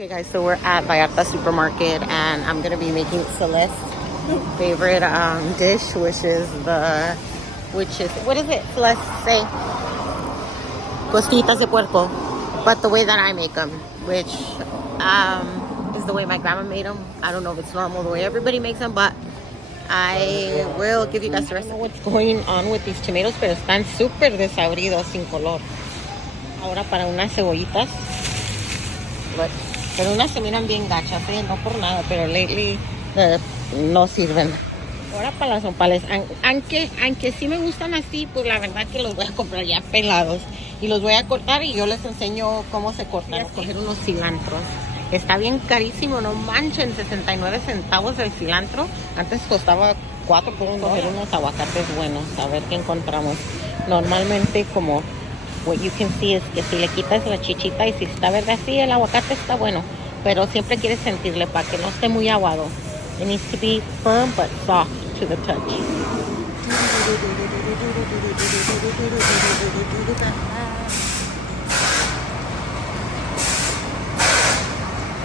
Okay guys, so we're at Vallarta Supermarket and I'm gonna be making Celeste's favorite dish, which is what is it? Celeste say costillas de puerco, but the way that I make them, which is the way my grandma made them. I don't know if it's normal the way everybody makes them, but I will give you guys the recipe. I don't know what's going on with these tomatoes, pero están súper desabridos, sin color. Ahora para unas cebollitas. Pero unas se miran bien gachas, no por nada, pero lately no sirven. Ahora para las nopales, aunque sí me gustan así, pues la verdad que los voy a comprar ya pelados. Y los voy a cortar y yo les enseño cómo se cortan. Voy a coger unos cilantros. Está bien carísimo, no manchen, 69 centavos el cilantro. Antes costaba 4 por $1. Coger unos aguacates buenos, a ver qué encontramos. Normalmente como what you can see es que si le quitas la chichita y si está verde así, el aguacate está bueno. Pero siempre quieres sentirle para que no esté muy aguado. It needs to be firm but soft to the touch.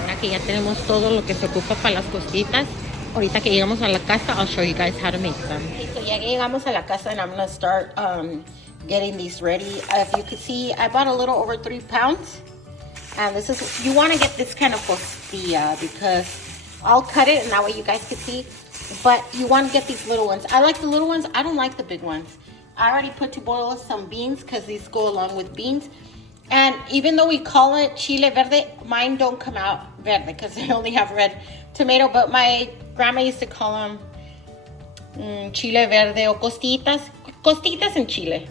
Ahora que ya tenemos todo lo que se ocupa para las costillitas, ahorita que llegamos a la casa, I'll show you guys how to make them. Okay, so ya llegamos a la casa and I'm gonna start getting these ready. If you could see, I bought a little over 3 pounds. And this is, you want to get this kind of costilla because I'll cut it and that way you guys can see. But you want to get these little ones. I like the little ones. I don't like the big ones. I already put to boil some beans because these go along with beans. And even though we call it chile verde, mine don't come out verde because they only have red tomato. But my grandma used to call them chile verde o costillitas. Costillitas en chile,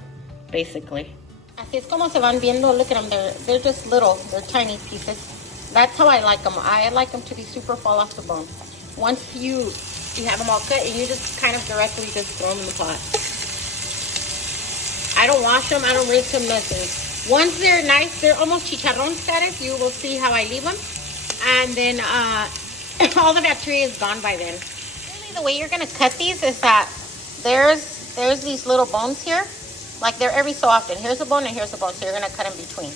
basically. Así es como se van viendo. Look at them. They're just little. They're tiny pieces. That's how I like them. I like them to be super fall off the bone. Once you have them all cut, and you just kind of directly just throw them in the pot. I don't wash them. I don't rinse them, nothing. Once they're nice, they're almost chicharrón status. You will see how I leave them. And then all the bacteria is gone by then. Really, the way you're going to cut these is that there's these little bones here. Like they're every so often. Here's a bone and here's a bone. So you're going to cut in between.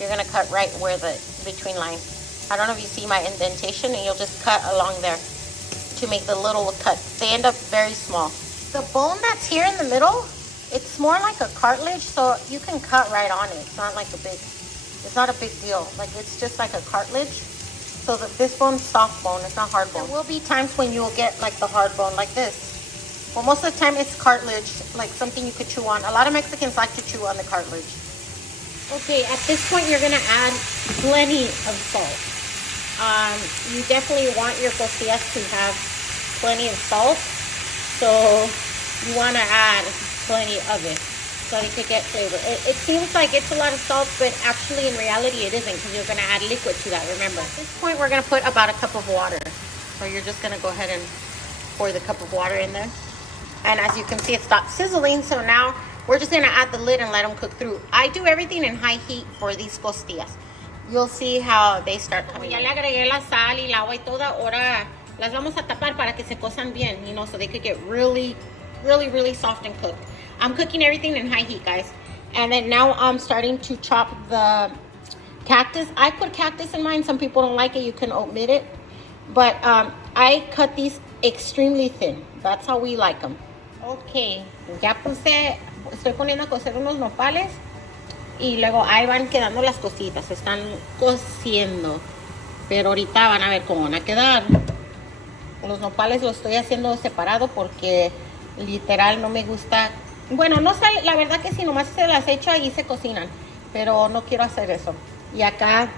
You're going to cut right where the between lines. I don't know if you see my indentation, and you'll just cut along there to make the little cuts. They end up very small. The bone that's here in the middle, it's more like a cartilage, so you can cut right on it. It's not like it's not a big deal. Like it's just like a cartilage. So that this bone's soft bone, it's not hard bone. There will be times when you'll get like the hard bone like this. Well, most of the time it's cartilage, like something you could chew on. A lot of Mexicans like to chew on the cartilage. Okay, at this point you're gonna add plenty of salt. You definitely want your costillas to have plenty of salt. So you wanna add plenty of it so you could get flavor. It seems like it's a lot of salt, but actually in reality it isn't because you're gonna add liquid to that, remember. At this point we're gonna put about a cup of water. So you're just gonna go ahead and pour the cup of water in there. And as you can see, it stopped sizzling. So now we're just gonna add the lid and let them cook through. I do everything in high heat for these costillas. You'll see how they start coming. Ya le agregué la sal y el agua y toda. Ahora las vamos a tapar para que se cosan bien, you know, so they could get really, really, really soft and cooked. I'm cooking everything in high heat, guys. And then now I'm starting to chop the cactus. I put cactus in mine. Some people don't like it. You can omit it. But I cut these extremely thin. That's how we like them. Ok, ya estoy poniendo a cocer unos nopales y luego ahí van quedando las cositas, se están cociendo, pero ahorita van a ver cómo van a quedar. Los nopales los estoy haciendo separado porque literal no me gusta, bueno, no sé, la verdad que si nomás se las echo ahí se cocinan, pero no quiero hacer eso. Y acá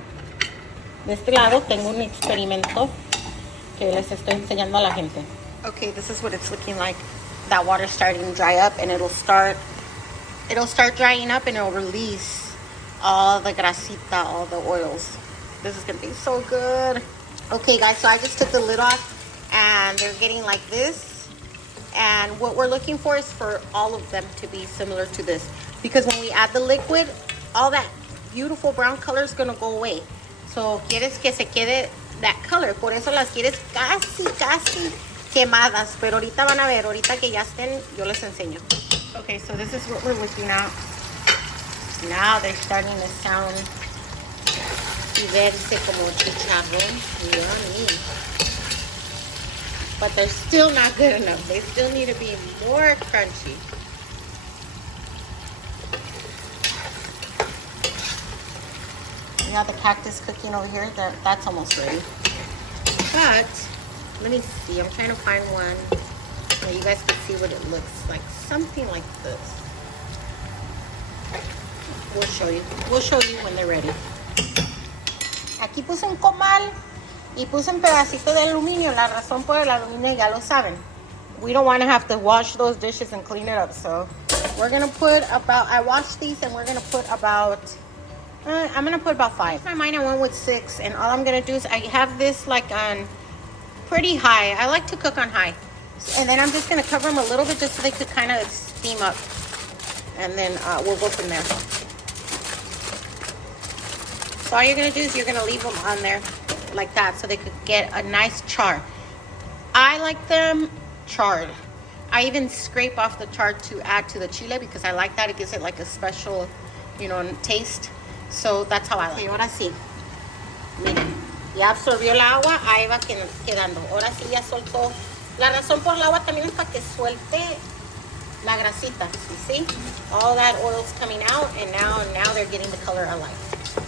de este lado tengo un experimento que les estoy enseñando a la gente. Okay, this is what it's looking like. That water's starting to dry up, and it'll start drying up, and it'll release all the grasita, all the oils. This is gonna be so good. Okay guys, so I just took the lid off and they're getting like this, and what we're looking for is for all of them to be similar to this, because when we add the liquid, all that beautiful brown color is gonna go away. So quieres que se quede that color, por eso las quieres casi quemadas, pero ahorita van a ver, ahorita que ya estén, yo les enseño. Okay, so this is what we're looking at. Now they're starting to sound y verse como chicharrón. Yummy. But they're still not good enough. They still need to be more crunchy. We got the cactus cooking over here. That's almost ready. But let me see. I'm trying to find one so you guys can see what it looks like. Something like this. We'll show you. We'll show you when they're ready. Aquí puse un comal y puse un pedacito de aluminio. La razón por el aluminio ya lo saben. We don't want to have to wash those dishes and clean it up. So we're going to put about, I washed these and we're going to put about, I'm going to put about 5. In my mind I went with 6. And all I'm going to do is I have this like on pretty high. I like to cook on high. And then I'm just going to cover them a little bit just so they could kind of steam up. And then we'll go from there. So all you're going to do is you're going to leave them on there like that so they could get a nice char. I like them charred. I even scrape off the char to add to the chile because I like that. It gives it like a special, you know, taste. So that's how I like it. Ahora sí. Miren, ya absorbió el agua. Ahí va quedando. Ahora sí ya soltó. La razón por el agua también es para que suelte la grasita. You see? All that oil's coming out and now they're getting the color I like.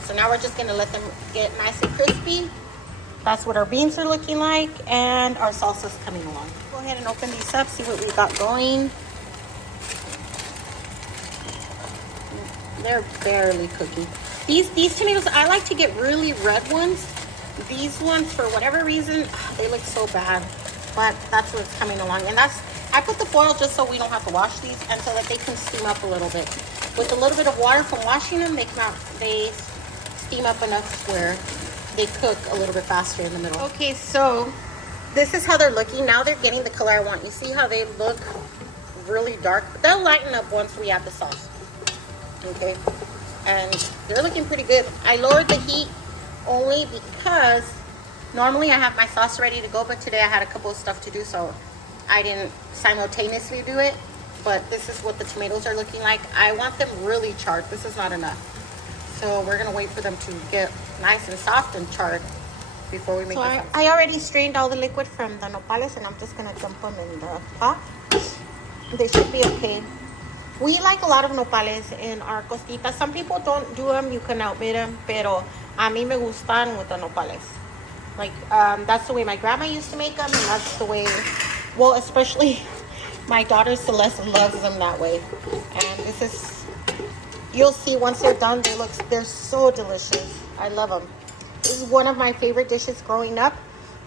So now we're just going to let them get nice and crispy. That's what our beans are looking like, and our salsa's coming along. Go ahead and open these up, see what we got going. They're barely cooking. These tomatoes, I like to get really red ones. These ones, for whatever reason, they look so bad, but that's what's coming along. And I put the foil just so we don't have to wash these and so that they can steam up a little bit. With a little bit of water from washing them, they steam up enough where they cook a little bit faster in the middle. Okay, so this is how they're looking. Now they're getting the color I want. You see how they look really dark? They'll lighten up once we add the sauce. Okay, and they're looking pretty good. I lowered the heat only because normally I have my sauce ready to go, but today I had a couple of stuff to do, so I didn't simultaneously do it. But this is what the tomatoes are looking like. I want them really charred. This is not enough. So we're gonna wait for them to get nice and soft and charred before we make the sauce. I already strained all the liquid from the nopales and I'm just gonna dump them in the pot. They should be okay. We like a lot of nopales in our costillas. Some people don't do them, you can outbid them, pero a mí me gustan with the nopales. Like, that's the way my grandma used to make them, and that's the way, well, especially my daughter Celeste loves them that way. And this is, you'll see once they're done, they're so delicious. I love them. This is one of my favorite dishes growing up.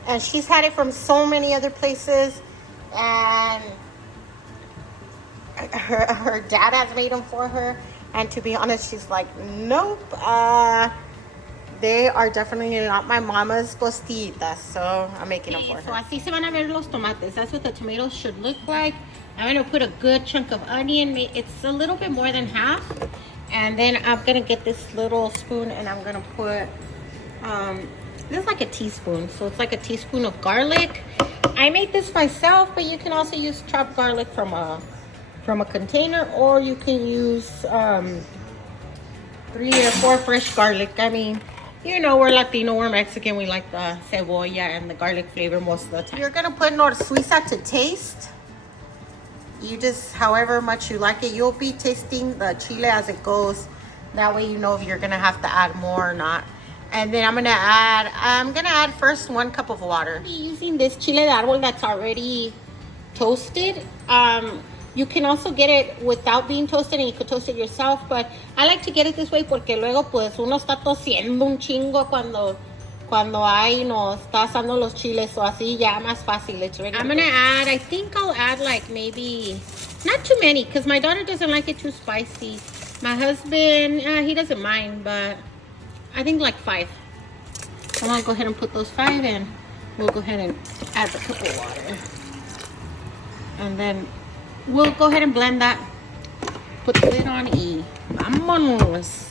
And she's had it from so many other places. And her dad has made them for her. And to be honest, she's like, nope. They are definitely not my mama's costillitas, so I'm making them for her. So así se van a ver los tomates. That's what the tomatoes should look like. I'm going to put a good chunk of onion. It's a little bit more than half. And then I'm going to get this little spoon and I'm going to put, this is like a teaspoon. So it's like a teaspoon of garlic. I made this myself, but you can also use chopped garlic from a container, or you can use 3 or 4 fresh garlic. I mean, you know, we're Latino, we're Mexican, we like the cebolla and the garlic flavor most of the time. You're gonna put nor suiza to taste. You just, however much you like it, you'll be tasting the chile as it goes. That way you know if you're gonna have to add more or not. And then I'm gonna add first 1 cup of water. I'm using this chile de árbol that's already toasted. You can also get it without being toasted and you could toast it yourself, but I like to get it this way porque luego pues uno está tosiendo un chingo cuando hay, no, está asando los chiles, o así ya más fácil. It's ready. I'm gonna add, I think I'll add like maybe, not too many, because my daughter doesn't like it too spicy. My husband, he doesn't mind, but I think like 5. I'm gonna go ahead and put those 5 in. We'll go ahead and add the cup of water. And then we'll go ahead and blend that. Put the lid on y vámonos.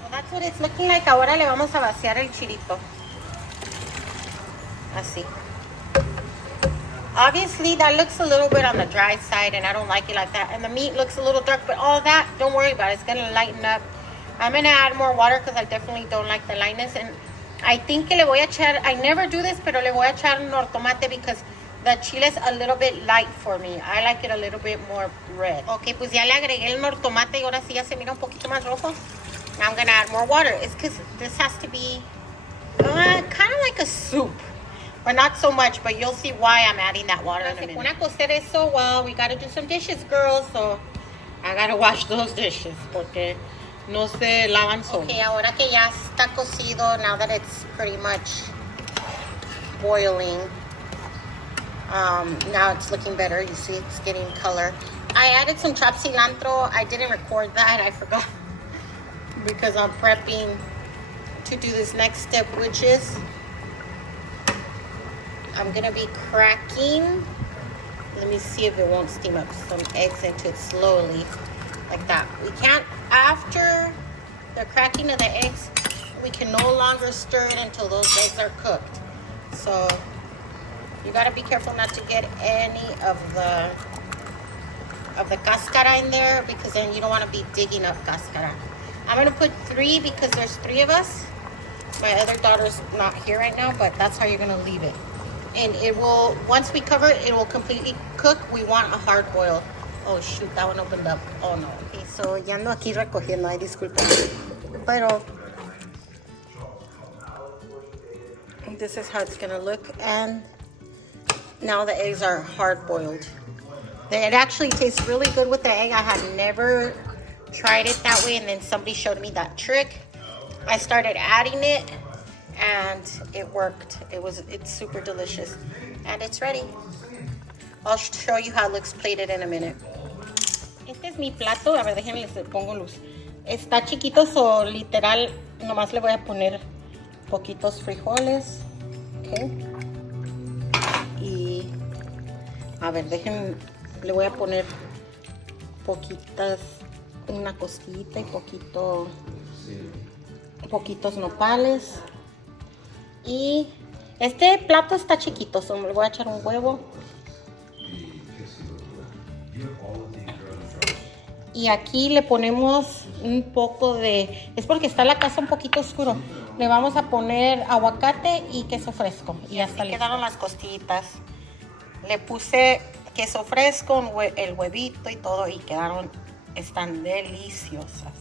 Well, that's what it's looking like. Ahora le vamos a vaciar el chilito. Así. Obviously, that looks a little bit on the dry side, and I don't like it like that. And the meat looks a little dark, but all that, don't worry about it. It's gonna lighten up. I'm gonna add more water because I definitely don't like the lightness. And I think que le voy a echar, I never do this, pero le voy a echar un tomate because the chile is a little bit light for me. I like it a little bit more red. Ok, pues ya le agregué el tomate y ahora sí ya se mira un poquito más rojo. Now I'm gonna add more water. It's because this has to be kind of like a soup. But not so much, but you'll see why I'm adding that water in a minute. When I cocer eso, well, we gotta do some dishes, girls. So I gotta wash those dishes porque no se lavan solo. Okay, ahora que ya está cocido, now that it's pretty much boiling, now it's looking better. You see, it's getting color. I added some chopped cilantro. I didn't record that. I forgot because I'm prepping to do this next step, which is I'm gonna be cracking, let me see if it won't steam up, some eggs into it slowly, like that. We can't, after the cracking of the eggs, we can no longer stir it until those eggs are cooked. So you gotta be careful not to get any of the cascara in there, because then you don't wanna be digging up cascara. I'm gonna put 3 because there's 3 of us. My other daughter's not here right now, but that's how you're gonna leave it. And it will, once we cover it, it will completely cook. We want a hard boil. Oh shoot, that one opened up. Oh no. Okay, so ya ando aquí recogiendo, ay disculpen. Pero this is how it's gonna look. And now the eggs are hard boiled. It actually tastes really good with the egg. I had never tried it that way, and then somebody showed me that trick. I started adding it and it worked. It's super delicious and it's ready. I'll show you how it looks plated in a minute. Este es mi plato. A ver, déjenme les pongo luz. Está chiquito, so literal nomás le voy a poner poquitos frijoles. Okay. Y a ver, déjenme, le voy a poner poquitas, una costillita y poquitos nopales. Y este plato está chiquito, so le voy a echar un huevo. Y aquí le ponemos un poco de, es porque está la casa un poquito oscuro, le vamos a poner aguacate y queso fresco. Y hasta le quedaron las costillitas. Le puse queso fresco, el huevito y todo, y están deliciosas.